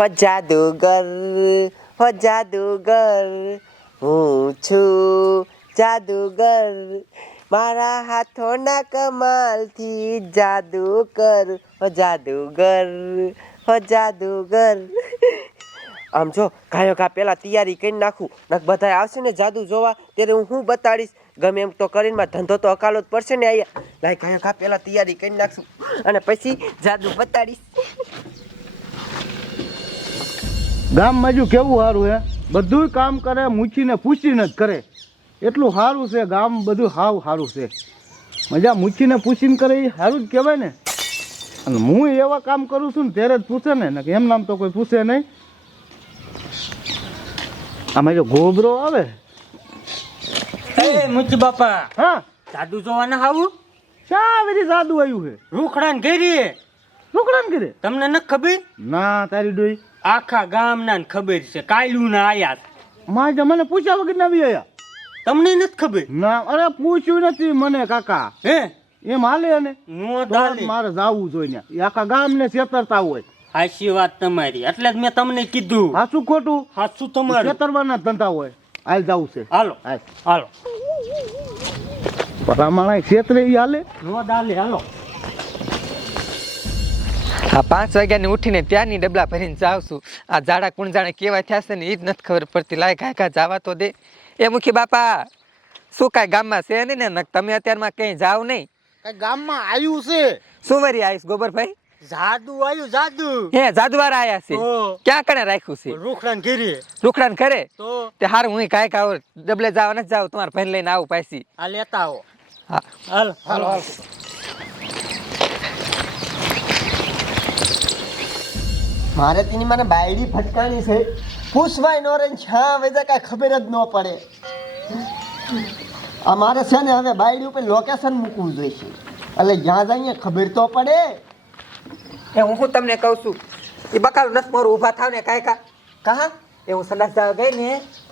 હો જાદુગર હો જાદુગર, હું છું જાદુગર. મારા હાથોના કમાલથી જાદુ કર હો જાદુગર હો જાદુગર. આમ જો કાયો કા પેલા તૈયારી કરી નાખું નક બધા આવશે ને જાદુ જોવા, ત્યારે હું શું બતાડીશ. ગમે એમ તો કરીને મારે ધંધો તો અકાલો જ પડશે ને અહીંયા. લાય ગાયો કા પેલા તૈયારી કરી નાખશું. અને પછી જાદુ બતાડીશ. ગામમાં જો કેવું સારું હે? બધું કામ કરે મૂછીને પૂછીને જ કરે. એટલું સારું છે ગામ બધું હાવ સારું છે. મજા મૂછીને પૂછીને કરે એ સારું જ કહેવાય ને. અને હું એવા કામ કરું છું ને ત્યારે જ પૂછે ને એમ નામ તો કોઈ પૂછે નહીં. આમાં જો ગોબરો આવે. એ મુચી બાપા હા? જાદુ જોવાના આવું શા બધી સાદું આવ્યું છે? રૂખડા ને ઘેરી છોકરા ને કરે તમને ન ખબર? ના તારી ડોઈ આખા ગામના ને ખબર છે. કાયલું ના આયા મારે મને પૂછ્યા વગર ના આયા તમને નથી ખબર? ના અરે પૂછ્યું નથી મને કાકા. હે? એમ હાલે ને નો મારે જાવું જોઈએ આખા આખા ગામને છેતરતા હોય. હાચી વાત તમારી. એટલે જ મેં તમને કીધું. હાસું ખોટું? હાચું તમારું. છેતરવાના ધંધા હોય. હાલ જાવું છે. હાલો. હાલ. હાલો. પરામાણા છેતરે હાલે? નો દાલે હાલો. આ પાંચ વાગ્યાની ઉઠીને ત્યાંની ડબલા ભરીને જાઉં છું આ ઝાડા કુણ જાણે કેવા થયા છે ને એ જ નથી ખબર પડતી. લાય કાંઈ કાંઈ જવા તો દે. એ મુખી બાપા શું કાંઈ ગામમાં છે નહીં ને? તમે અત્યારમાં ક્યાંય જાવ નહીં? કઈ ગામમાં આવ્યું છે. શું વરી આવીશ ગોબરભાઈ જાદુ આવ્યું જાદુ. હે જાદુવાર આયા છે. ક્યાં કણે રાખ્યું છે? રૂખડાન ઘેરી. રૂખડાન ઘરે? તો? તે હારું હું કાંઈક કાંઈ ડબલે જવા નથી જાવ તમારે ભાઈ લઈને આવું પાછી. આ લેતા આવો. હા. હાલ હાલ હાલો. મારે તેની મને બાયડી ફટકાણી છે. પૂછવાય નો રે છા વેદા કાંઈ ખબર જ ન પડે. આ મારે છે ને હવે બાયડી ઉપર લોકેશન મૂકવું જોઈશે. એટલે જ્યાં જઈએ ખબર તો પડે. એ હું શું તમને કહું છું? એ બકાલું નથી મારું ઊભા થાવ ને કાંઈ કા કહા? એ હું સંડાસ જવા ગઈ ને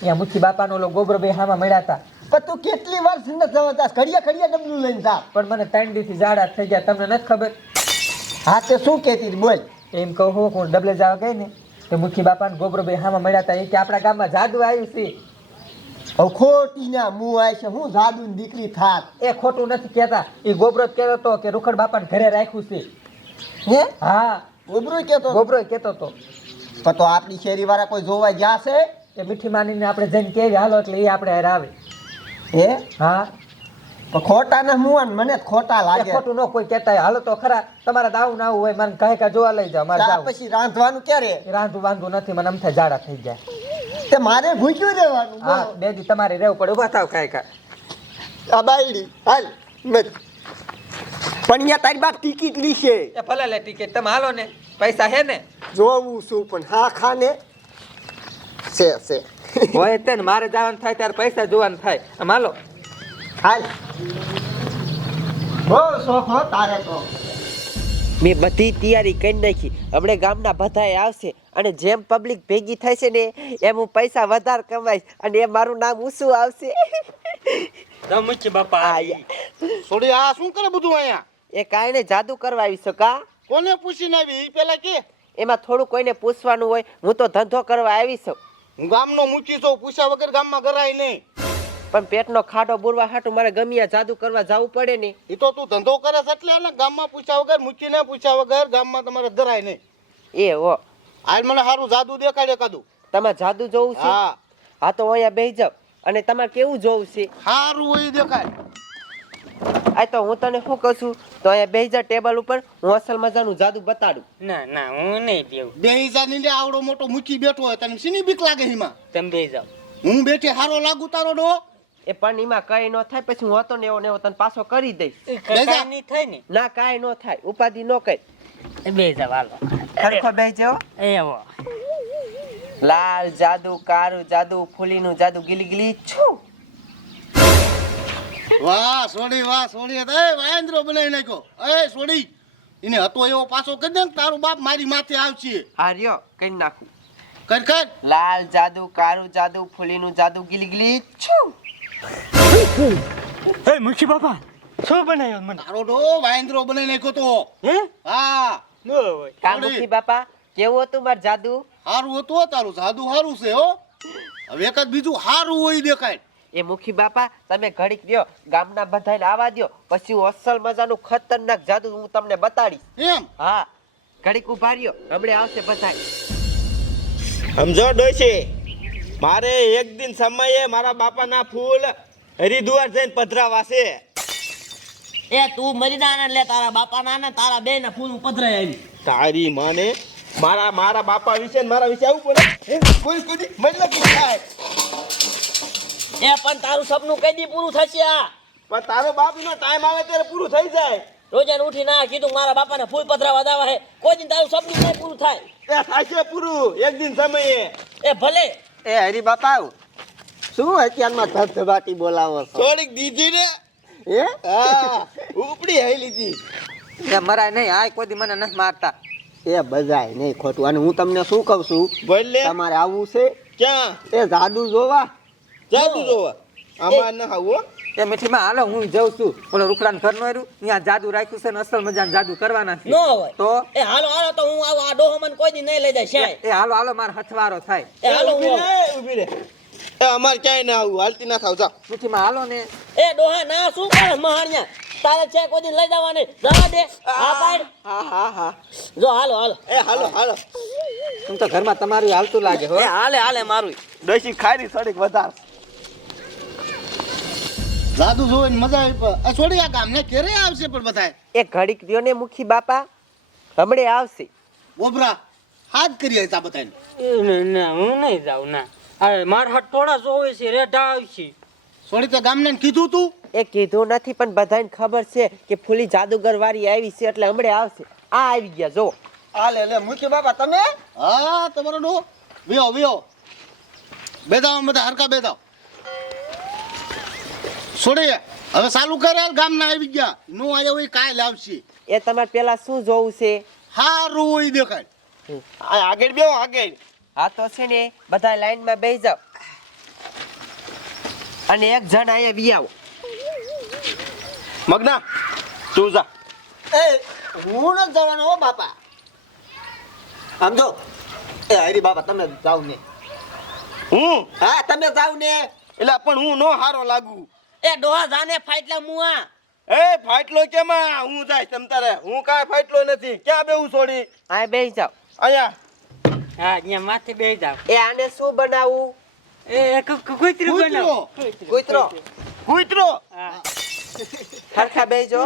ત્યાં મુખી બાપાનો ઓલો ગોબરો બે હામાં મળ્યા હતા. પણ તું કેટલી વાર સંડસ જવા ઘડિયા ઘડિયા ડબલું લઈને જા પણ મને ત્રણ દિવસથી ઝાડા થઈ ગયા તમને નથી ખબર? હા તે શું કહેતી બોલ. એમ કહું હું ડબલે જવા ગઈ ને તો મુખી બાપાને ગોબરો બે હામાં મળ્યા હતા એ કે આપણા ગામમાં જાદુ આવ્યું છે. ખોટી ના મું આય છે હું જાદુની દીકરી થાત. એ ખોટું નથી કહેતા. એ ગોબરો કહેતો હતો કે રૂખડ બાપાને ઘરે રાખ્યું છે. હે? હા. ગોબરો કહેતો ગોબરો કહેતો હતો. પણ તો આપણી શેરી વાળા કોઈ જોવા ગયા છે? એ મીઠી માનીને આપણે જઈને કહેવી હાલો એટલે એ આપણે હાર આવે. હે? હા. ખોટા ના મું મને ખોટા લાગે. ખોટું ન કોઈ કહેતા. હાલો તો ખરા તમારે દાવ ના હોય મને કહે કે જોવા લઈ જાવ મારે પછી રાંધવાનું ક્યારે? રાંધવું રાંધું વાંધું નથી મને અમથે ઝાડા થઈ જાય. તે મારે ભૂખ્યું રહેવાનું હા બે દી તમારે રહેવું પડે ઊભા થાવ કાંઈ કાંઈ આ બાયડી હાલ મત. પણ અહીંયા તારી બાપ ટિકિટ લીશે. એ ભલે લે ટિકિટ તમે હાલો ને પૈસા હે ને? જોવું છું પણ હા ખાને. છે છે. હોય તે ને મારે જવાનું થાય ત્યારે પૈસા જોવાનું થાય. આમ હાલો. હાલ. બહુ શોખ હો તારે તો. મેં બધી તૈયારી કરી નાખી. હમણે ગામના બધાએ આવશે અને જેમ પબ્લિક ભેગી થાય છે ને એમ હું પૈસા વધારે કમાઈશ અને એ મારું નામ ઊંચું આવશે. બાપા. થોડી આ શું કરે બધું અહીંયા? એ કારણે જાદુ કરવા આવી શકા કોને પૂછીને આવી? ઈ પેલા કે. એમાં થોડું કોઈને પૂછવાનું હોય હું તો ધંધો કરવા આવી છું હું ગામનો મૂકી છું પૂછ્યા વગર ગામમાં કરાય નહીં. પણ પેટનો ખાડો બોરવા હાટું મારે ગમ્યા જાદુ કરવા જવું પડે ને. એ તો તું ધંધો કરે છે એટલે ને ગામમાં પૂછ્યા વગર મૂકી ના પૂછ્યા વગર ગામમાં તમારે ધરાય નહીં. એ હો. આજ મને સારું જાદુ દેખાડે કાદું તમે જાદુ જોવું છે? હા. હા તો અહીંયા બેસી જાવ અને તમારે કેવું જોવું છે? સારું હોય દેખાય. આ તો હું તને શું કહું છું? તો અહીંયા બેહી જા ટેબલ ઉપર હું અસલ મજાનું જાદુ બતાડું. ના ના હું નહીં દેવું બે જા લે આવડો મોટો મૂકી બેઠો હોય તને. શીની બીક લાગે એમાં? તમે બેહી જાવ હું બેઠે હારો લાગુ તારો ડો? એ પણ એમાં કઈ ન થાય પછી હું હતો ને એવો ને એવો તને પાછો કરી દઈશ. બે જા. નહીં થાય ને. ના કાંઈ ન થાય ઉપાધિ ન કઈ. બે જાવ હાલો ખરખો બેસી જાઓ એવો. લાલ જાદુ કાળું જાદુ ફૂલીનું જાદુ ગીલી ગીલી છું. વાહ સોડી વાહ સોડી એ વાયન્દ્રો બનાવી નાખ્યો. એ સોડી એને હતો એવો પાછો કરી દે ને તારું બાપ મારી માથે આવશે. હાર્યો કઈ નાખું. કર કર લાલ જાદુ કાળું જાદુ ફૂલીનું જાદુ ગીલી ગીલી છું. એ મુખી બાપા શું બનાવ્યો મને? તારો ડો વાયન્દ્રો બનાવી નાખ્યો તો. હે? હા. નો હોય. કામુખી બાપા કેવું હતું માર જાદુ? સારું હતું તારું જાદુ હારું છે હો. હવે એકાદ બીજું હારું હોય દેખાય. એ મુખી બાપા તમે ઘડીક દો ગામના બધાને આવા દ્યો. પછી હું અસલ મજાનું ખતરનાક જાદુ હું તમને બતાડીશ. એમ? હા. ઘડીક ઊભા રહ્યો હમણે આવશે બધા સમજો ડોશી. મારે એક દિન સમયે મારા બાપાના ફૂલ હરિદ્વાર જઈને પધરાવા છે. એ તું મરી ના લે તારા બાપાના ને તારા બે ના ફૂલ પધરાય આવી. તારી માને મારા મારા બાપા વિશે ને મારા વિશે આવું બોલે? કોઈ કોઈ મતલબ શું થાય. એ પણ તારું સપનું કઈ દી પૂરું થશે આ? પણ તારો બાપ નો ટાઈમ આવે ત્યારે પૂરું થઈ જાય. રોજે ઉઠી ના કીધું મારા બાપાને ફૂલ પધરાવા દાવા હે. કોઈ દિન તારું સપનું નહીં પૂરું થાય? એ થશે પૂરું એક દિન સમયે. એ ભલે. એ હરી બાપા શું અત્યારમાં ધબધબાટી બોલાવો છો? થોડીક દીધી ને? હે? હા ઉપડી હઈ લીધી. એ મરાય નહીં આ કોઈ દી મને નથી મારતા. એ બધાય નહીં ખોટું. અને હું તમને શું કહું છું? ભલે. તમારે આવવું છે? ક્યાં? એ જાદુ જોવા. જાદુ જોવા. આમાં ન આવો એ મીઠીમાં હાલો હું જઉં છું. ઓલો રૂખડાનું ઘર નો ત્યાં જાદુ રાખ્યું છે ને અસલ મજાનું જાદુ કરવાના છે. ન હોય. તો? એ હાલો હાલો તો હું આવો આ ડોહો મને કોઈ દી નહીં લઈ જાય શ્યાય એ હાલો હાલો માર હથવારો થાય. એ હાલો હું ઊભી રે ઊભી રે. એ અમારે ક્યાંય ના આવું હાલતી ના થાવ જા મીઠીમાં હાલો ને. એ ડોહા ના શું કરે મહાણિયા? તારે છે કોઈ દિન લઈ જવાની? જવા દે. હા પાડ. હા હા હા. જો હાલો હાલો. એ હાલો હાલો. હું તો ઘરમાં તમારું હાલતું લાગે હો. એ હાલે હાલે મારું. દસી ખારી સડીક વધારે. જાદુ જોઈને મજા આવી આ છોડી આ ગામને ક્યારે આવશે પણ બધાય. એ ઘડીક દ્યો ને મુખી બાપા. હમણે આવશે. ઓબરા હાથ કરી હતા બધાને એ ના હું નહીં જાઉં ના. અરે મારા હાથ થોડા જોવે છે રેઢા આવશે. છોડી તો ગામને કીધું તું. એ કીધું નથી પણ બધાને ખબર છે કે ફૂલી જાદુગર વાળી આવી છે એટલે હમણે આવશે. આ આવી ગયા જો. આ લે લે મુખી બાપા તમે? હા તમારો ડો. વિયો વિયો. બેદાવ બધા હરકા બેદાવ છોડી હવે ચાલુ કરે ગામના આવી ગયા. નો આજે હોય કાલ આવશે એ તમારે પેલા શું જોવું છે? હારું હોય દેખાય. આ આગળ બેહો આગળ. હા તો છે ને બધા લાઈનમાં બેસી જાવ અને એક જણ અહીંયા વી આવો. મગના તું જા. એ હું ન જવાનો હો બાપા. આમ જો. એ હરી બાપા તમે જાવ ને. હું? હા તમે જાવ ને. એટલે પણ હું નો હારો લાગુ. એ ડોહા જાને ફાટલા મુઆ. એ ફાટલો કેમાં? હું જાય તમ તારે. હું કાંઈ ફાટલો નથી. ક્યાં બેહું છોડી આ બેસી જાવ અહીંયા. હા અહીંયા માથે બે જાવ એ આને શું બનાવવું એ કુતરું બનાવો. કુતરો. કૂતરો? હરખા બેજો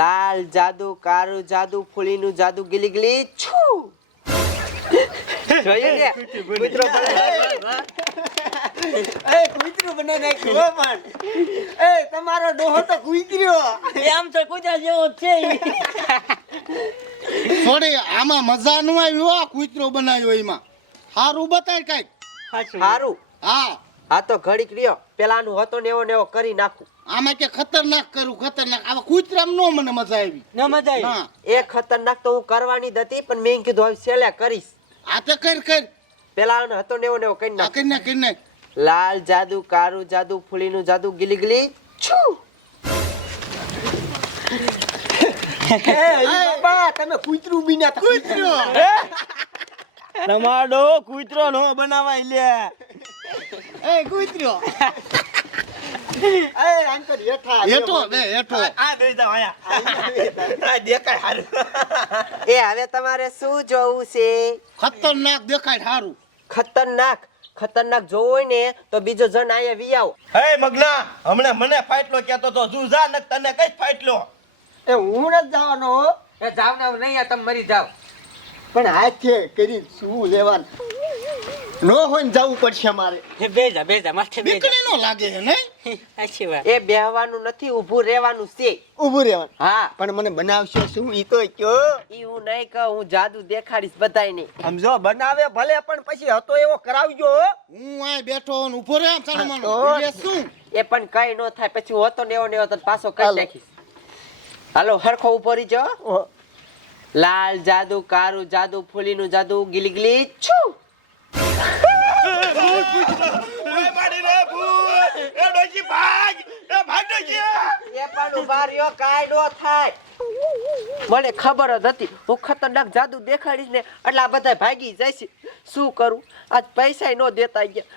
લાલ જાદુ કાળું જાદુ ફૂલીનું જાદુ ગીલી ગીલી. છું. જોઈએ ને? કૂતરો. એ કૂતરું બનાવી નાખ્યું પણ. એ તમારો ડોહો તો કૂતર્યો. એ આમ તો કુતરા જેવો છે. થોડી આમાં મજા નો આવી આ કૂતરો બનાવ્યો એમાં. સારું બતાય કંઈક. સારું હા. હા તો ઘડીક રહ્યો. પેલાનું હતો ને એવો ને એવો કરી નાખું. આમાં કે ખતરનાક કરું ખતરનાક. આવા કુતરામ નો મને મજા આવી. ન મજા આવી? હા. એ ખતરનાક તો હું કરવાની જ હતી પણ મેં કીધું હવે છેલ્લે કરીશ. આ તો કર કર. પેલા હતો ને એવો ને એવો કરી આ નાખ. કરી નાખ કરી નાખ. લાલ જાદુ કાળું જાદુ ફૂલીનું જાદુ ગીલી ગીલી. છુ! તમે કૂતરું બી ના કૂતરો! તમારો કૂતરો નો બનાવાય લે. એ કૂતરો! એ હવે તમારે શું જોવું છે? ખતરનાક દેખાય સારું. ખતરનાક. ખતરનાક જોવો હોય ને તો બીજો જણ અહીંયા વી આવો. હે મગના હમણે મને ફાટલો કહેતો તો જુ જા નક તને કઈ ફાટલો? એ હું ન જવાનો એ જાવ ને નહીં આ તમે મરી જાવ. પણ હાથે કરી શું લેવાનું? નો હોય ને જવું પડશે મારે એ બેજા બેજા માથે બેજા. નો લાગે છે નહીં? સાચી વાત. એ બેહવાનું નથી ઊભું રહેવાનું છે. ઊભું રહેવાનું. હા. પણ મને બનાવશો શું? ઈ તો કયો. ઈ હું નહીં કહું હું જાદુ દેખાડીશ બધાય નહીં સમજો બનાવે ભલે પણ પછી હતો એવો કરાવજો હું. આ બેઠો ને ઊભો રહે આમ સાલુમાનો તો- બીજે શું? એ પણ કઈ ન થાય પછી હોતો ને એવો ને એવો તો પાછો કરી હાલો. નાખીશ. હાલો હરખો ઊભો રહીજો લાલ જાદુ કાળું જાદુ ફૂલીનું જાદુ ગીલી ગીલી છું. એ મારી રે ભૂત એ ડોશી ડોશી ભાગ એ ભાગ ડોશી એ પણ ઊભા રહ્યો કાંઈ થાય મને ખબર જ હતી. હું ખતરનાક જાદુ દેખાડીશ ને એટલે આ બધા ભાગી જઈશ. શું કરું? આજ પૈસા ન દેતા ગયા.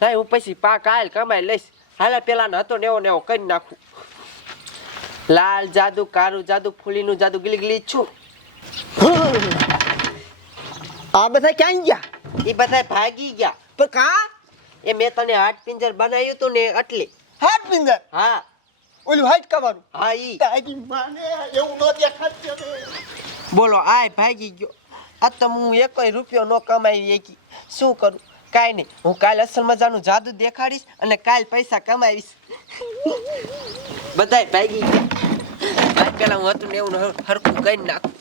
નહીં હું પછી પાક આયલ કમાઈ લઈશ. હાલે પેલા હતો ને એવો ને એવો કરી નાખું. લાલ જાદુ કાળું જાદુ ફૂલીનું જાદુ ગીલી ગીલી છું. આ બધા ક્યાં ગયા? એ બધા ભાગી ગયા. પણ કા? એ મેં તને હાટ પિંજર બનાવ્યું તું ને એટલે. હાટ પિંજર? હા. ઓલું હાઈટ કવાનું હા ઈ. તાજી માને એવું ન દેખાડશે બોલો આય ભાગી ગયો. આ તો હું એકોય રૂપિયો ન કમાવી એકી શું કરું? કાંઈ નહીં. હું કાલ અસલ મજાનું જાદુ દેખાડીશ અને કાલ પૈસા કમાવીશ. બધાય ભાગી ગયા. પેલા હું હતું ને એવું હરખું કરી નાખું.